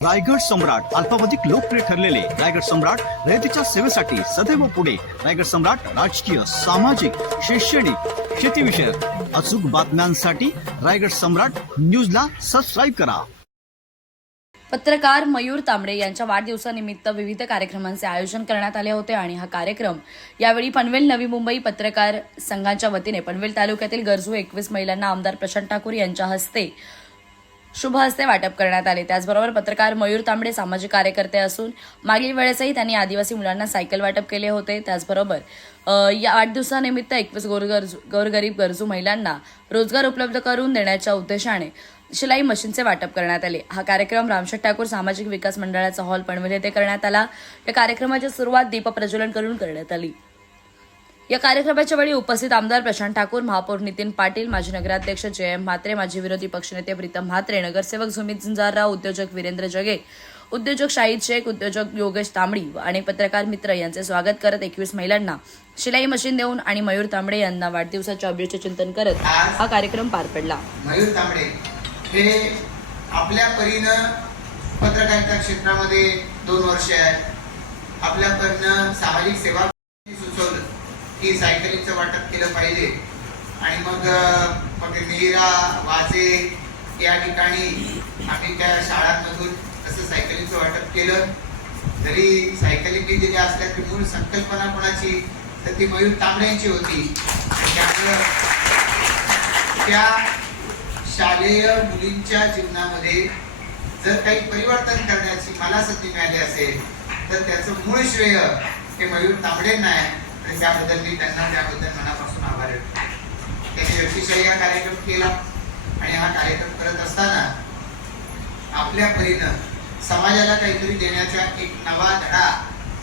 रायगड सम्राट अल्पावधीत लोकप्रिय ठरलेले रायगड सम्राट रयतेच्या सेवेसाठी सदैव पुढे. रायगड सम्राट राजकीय, सामाजिक, शैक्षणिक, शेतीविषयक अचूक बातम्यांसाठी रायगड सम्राट न्यूजला सबस्क्राईब करा. पत्रकार मयूर तांबडे यांच्या वाढदिवसानिमित्त विविध कार्यक्रमांचे आयोजन करण्यात आले होते आणि हा कार्यक्रम यावेळी पनवेल नवी मुंबई पत्रकार संघाच्या वतीने पनवेल तालुक्यातील गरजू 21 महिलांना आमदार प्रशांत ठाकूर यांच्या हस्ते शुभ हस्ते वाटप करण्यात आले. त्याचबरोबर पत्रकार मयूर तांबडे सामाजिक कार्यकर्ते असून मागील वेळेसही त्यांनी आदिवासी मुलांना सायकल वाटप केले होते. त्याचबरोबर या वाढदिवसानिमित्त 21 गोरगरीब गरजू महिलांना रोजगार उपलब्ध करून देण्याच्या उद्देशाने शिलाई मशीनचे वाटप करण्यात आले. हा कार्यक्रम रामशेठ ठाकूर सामाजिक विकास मंडळाचा हॉल पनवेल येथे करण्यात आला. या कार्यक्रमाची सुरुवात दीप प्रज्वलन करून करण्यात आली. या कार्यक्रमाच्या वेळी उपस्थित आमदार प्रशांत ठाकूर, महापौर नितीन पाटील, माजी नगराध्यक्ष जयम म्हात्रे, माजी विरोधी पक्षनेते प्रीतम म्हात्रे, नगरसेवक सुमित झुंजारराव, उद्योजक वीरेंद्र जगे, उद्योजक शाहिद शेख, उद्योजक योगेश तांबडी आणि पत्रकार मित्र यांचे स्वागत करत 21 महिलांना शिलाई मशीन देऊन आणि मयूर तांबडे यांना वाढदिवसाच्या अभिष्टचिंतन करत हा कार्यक्रम पार पडला. मयूर तांबडे हे आपल्या परीनं पत्रकारिता क्षेत्रामध्ये 2 वर्ष आहे. आपल्या परीनं सामाजिक सेवा सुचवलं की सायकलीचं वाटप केलं पाहिजे आणि मग मीरा वाजे या ठिकाणी आम्ही त्या शाळांमधून तसं सायकलीचं वाटप केलं. जरी सायकली दिल्या असल्या तरी मूळ संकल्पना कोणाची तर ती मयूर तांबडे यांची होती. त्यामुळं त्या शालेय मुलींच्या जीवनामध्ये जर काही परिवर्तन करण्याची मला संधी मिळाली असेल तर त्याचं मूळ श्रेय हे मयूर तांबडेंना आहे आणि त्याबद्दल मी त्यांना त्याबद्दल मनापासून आभार व्यक्त करतो. त्यांनी व्यक्तिशही हा कार्यक्रम केला आणि हा कार्यक्रम करत असताना आपल्या परीनं समाजाला काहीतरी देण्याचा एक नवा धडा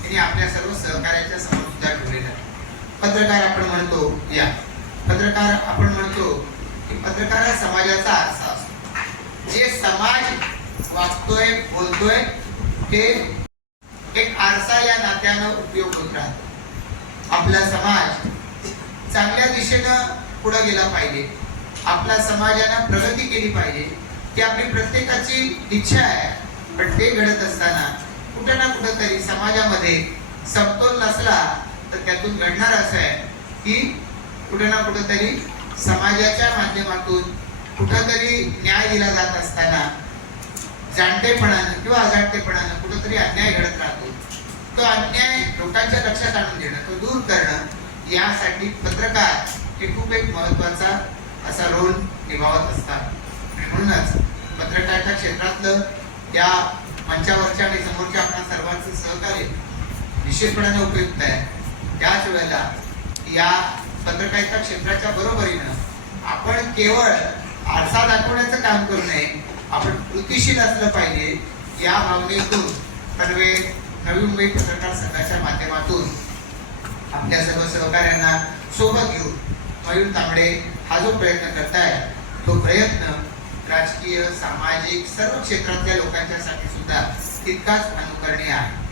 त्यांनी आपल्या सर्व सहकार्याच्या समोर सुद्धा ठेवलेला. पत्रकार आपण म्हणतो की पत्रकार हा समाजाचा आरसा असतो. जे समाज वाचतोय बोलतोय ते एक आरसा या नात्यानं उपयोग होत राहतो. आपला समाज चांगल्या दिशेनं पुढे गेला पाहिजे, आपल्या समाजानं प्रगती केली पाहिजे, ती आपली प्रत्येकाची इच्छा आहे. पण ते घडत असताना कुठं ना कुठं तरी समाजामध्ये समतोल नसला तर त्यातून घडणार असं आहे की कुठं ना कुठं तरी समाजाच्या माध्यमातून कुठंतरी न्याय दिला जात असताना जाणतेपणानं किंवा अजाणतेपणानं कुठंतरी अन्याय घडत राहतो. तो अन्याय लोकांच्या लक्षात आणून देणं, तो दूर करणं यासाठी पत्रकार हे खूप एक महत्वाचा असा रोल निभावत असतात. म्हणूनच पत्रकारिता क्षेत्रातलं या मंचावरच्या आणि समोरच्या आपल्या सर्वांचं सहकार्य निश्चितपणाने उपयुक्त आहे. त्याच वेळेला या पत्रकारिता क्षेत्राच्या बरोबरीनं आपण केवळ आरसा दाखवण्याचं काम करू नये, आपण कृतीशील असलं पाहिजे. या भावनेतून पनवेल नवी मुंबई पत्रकार संघाच्या माध्यमातून आपल्या सर्व सहकार्यांना सोबत घेऊन मयूर तांबडे हा जो प्रयत्न करताय तो प्रयत्न राजकीय, सामाजिक सर्व क्षेत्रातल्या लोकांच्यासाठी सुद्धा तितकाच अनुकरणीय आहे.